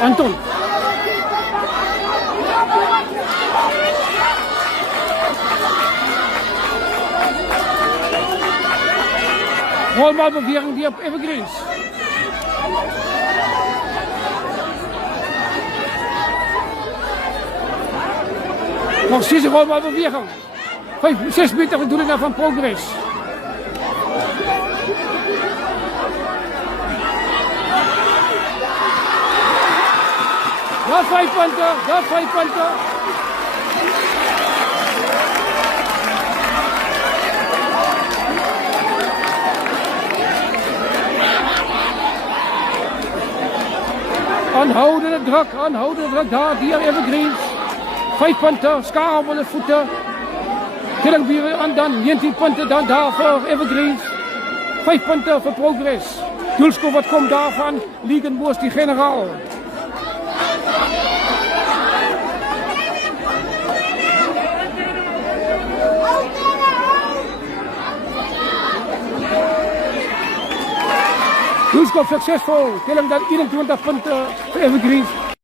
Anton. Rolbalbeweging die op Evergreens. Nog steeds een rolbalbeweging. 6 meter bedoeling van Progress. Dat 5 punten, dat 5 punten. Aanhoudende druk daar, die Evergreens. 5 punten, Skara met de voeten. Killingbier en dan 19 punten dan daar voor Evergreens. 5 punten voor Progress. Doelskoop wat komt daarvan, Liegenboos die generaal. Doelskoop succesvol, telling dan 21 punten voor Evergreens.